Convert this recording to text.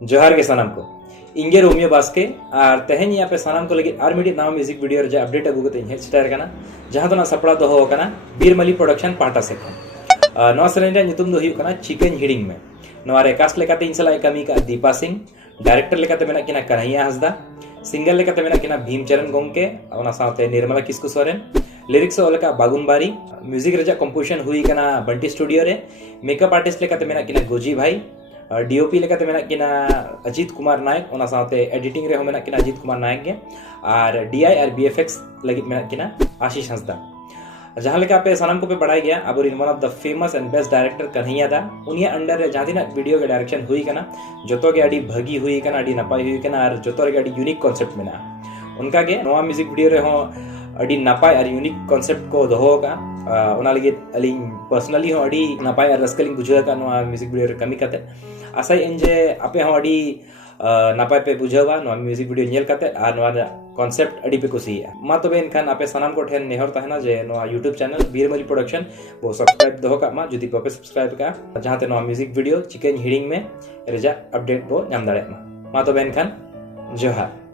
जोहार के सानाम को इंगे रोमियो बास्के और तेहें यहाँ पे सानाम को लगे आर मिडी नाव म्यूजिक वीडियो रे अपडेट अगू कते हेज सेटर कना जहां तो ना सपड़ा दोहो कना बीरमली प्रोडक्शन पाटा से खन नवा सेरेन रे नितुम दो हुयु कना चिकन हिडिंग में नवा रे कास्ट लेकाते इन सलाय कमी का दीपा सिंह डायरेक्टर लेकाते मेना किना कन्हैया हंसदा सिंगर लेकाते मेना किना भीमचरण गोंके ओना साथे निर्मला किस्कु सोरेन लिरिक्स ओलका बागुनबारी म्यूजिक रेजा कंपोजिशन हुई कना बंटी स्टूडियो रे मेकअप आर्टिस्ट लेकाते मेना किना गोजी भाई डीओपी लेकाते मेना किना अजीत कुमार नायक ओना साथे एडिटिंग रे हो मेना किना अजीत कुमार नायक गे और डीआई और बीएफएक्स लगी मेना किना आशीष हंसदा जहां लेका पे सानाम को पे बढ़ाई गया अब one of the famous and best director Kanhaiya दा उनिया अंडर रे जहां वीडियो के डायरेक्शन हुई कना जोतो के अडी भगी हुई कना अडी नपाई हुई कना और जोतो रे अडी यूनिक कांसेप्ट मेना उनका के नवा म्यूजिक वीडियो रे हो अडी नपाई और यूनिक कांसेप्ट को दोहो का ओना लगे अलिंग पर्सनली हो अडी नपाई और रस्कलिंग बुझा का नवा म्यूजिक वीडियो रे कमी कते आसाई एंजे आपे हो अडी नपाई पे बुझावा नवा म्यूजिक वीडियो नेल कते और नवा कॉन्सेप्ट अड़ी पे कुसी मा तबे इनखान आपे सनाम को ठेन नेहर तहना जे नवा यूट्यूब चैनल बीरमली प्रोडक्शन वो सब्सक्राइब दो का मा जुदी पे सब्सक्राइब का जहां ते नवा म्यूजिक वीडियो चिकन हिडिंग में रेजा अपडेट बो नाम दाड़े मा तबे इनखान जोहार।